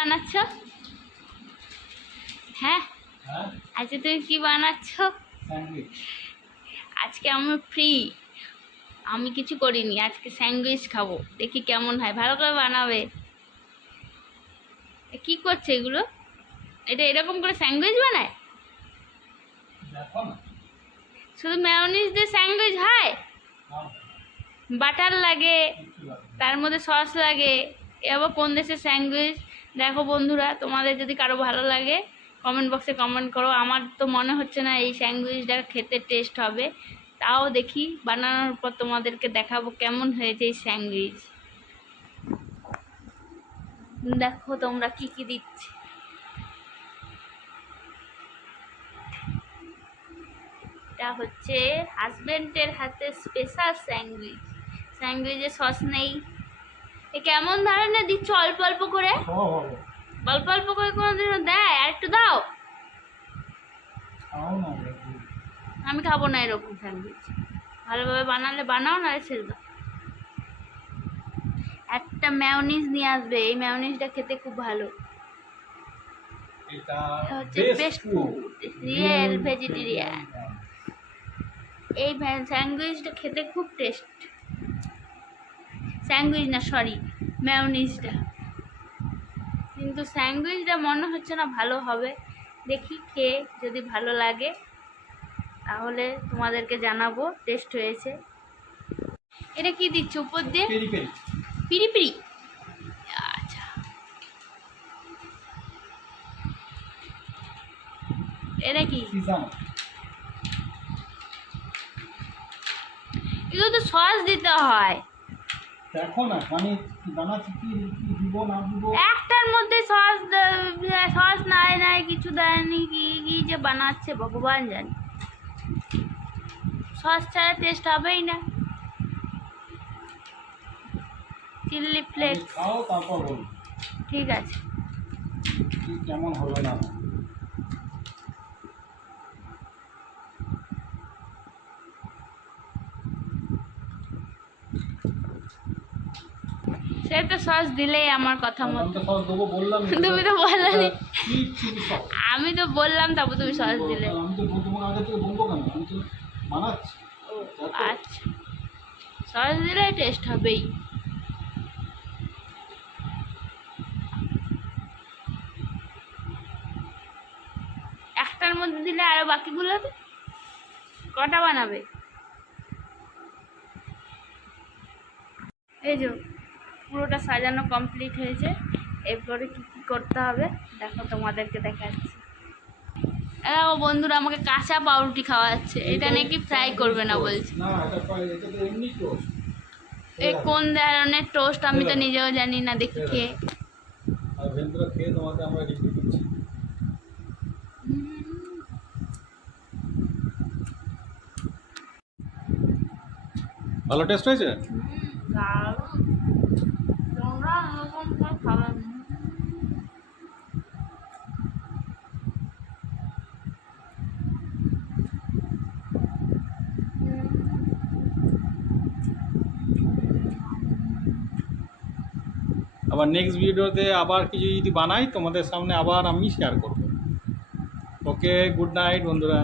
বানাচ্ছ? হ্যাঁ, আচ্ছা তুমি কি বানাচ্ছ? আজকে আমি ফ্রি, আমি কিছু করিনি, আজকে স্যান্ডউইচ খাবো, দেখি কেমন হয়, ভালো করে বানাবে। কি করছে এগুলো? এটা এরকম করে স্যান্ডউইচ বানায়? শুধু মেয়োনিজ দিয়ে স্যান্ডউইচ হয়? বাটার লাগে, তার মধ্যে সস লাগে, এ আবার কোন দেশের স্যান্ডউইচ? দেখো বন্ধুরা, তোমাদের যদি কারো ভালো লাগে কমেন্ট বক্সে কমেন্ট করো। আমার তো মনে হচ্ছে না এই স্যান্ডউইচটা খেতে টেস্ট হবে, তাও দেখি বানানোর পর তোমাদেরকে দেখাবো কেমন হয়েছে এই স্যান্ডউইচ। দেখো তোমরা কি কি দিচ্ছে। এটা হচ্ছে হাজবেন্ডের হাতে স্পেশাল স্যান্ডউইচ, স্যান্ডউইচে সস নেই। এ কেমন ধরনের দিচ্ছ? অল্প অল্প করে, অল্প অল্প করে কোনোদিনও দেয়? আর একটু দাও। আমি খাবো না এরকম স্যান্ডউইচ, ভালোভাবে বানালে বানাও, না ছেড়ে দাও। একটা মেয়োনিজ নিয়ে আসবে, এই মেয়োনিজটা খেতে খুব ভালো, এটা হচ্ছে বেস্ট ফুড, রিয়েল ভেজিটেরিয়ান। এই স্যান্ডউইচটা খেতে খুব টেস্ট, স্যান্ডউইচ না সরি মেয়োনিজটা, কিন্তু স্যান্ডউইচটা মনে হচ্ছে না ভালো হবে। দেখি খেয়ে যদি ভালো লাগে তাহলে তোমাদেরকে জানাবো টেস্ট হয়েছে। এটা কি দিচ্ছ উপর দিয়ে? পিরি পিরি, আচ্ছা। এটা কি? এগুলো তো সস দিতে হয়। দেখো না মানে বানাচ্ছি কি দিব না দিব। একটার মধ্যে সস সস নাই কিছু দেয়নি, কি কি যে বানাচ্ছে ভগবান জানে। সস ছাড়া টেস্ট হবেই না। চিলি ফ্লেক্স খাও তারপর বল। ঠিক আছে, কেমন হলো না? সে তো সস দিলেই আমার কথা মতো। সস দেবো বললাম, তুমি তো বললে। আমি তো বললাম, তারপর তুমি সস দিলে। আমি তো তোমার আগে থেকে বলবো কেন, আমি তো বানাচ্ছি। আচ্ছা, সস দিলে টেস্ট হবেই। একটার মধ্যে দিলে আরো বাকিগুলো কটা বানাবে? এই যে পুরোটা সাজানো কমপ্লিট হয়েছে, এরপরে কি কি করতে হবে দেখো, তোমাদেরকে দেখাচ্ছি। ও বন্ধুরা আমাকে কাঁচা পাউরুটি খাওয়াচ্ছে, এটা নাকি ফ্রাই করবে না বলছে। এই কোন ধরনের টোস্ট আমি তো নিজেও জানি না, দেখি খেয়ে। ভালো টেস্ট হয়েছে। তোমরা এরকম করে খাবে না। আবার নেক্সট ভিডিওতে আবার কিছু যদি বানাই তোমাদের সামনে আবার আমি শেয়ার করব। ওকে, গুড নাইট বন্ধুরা।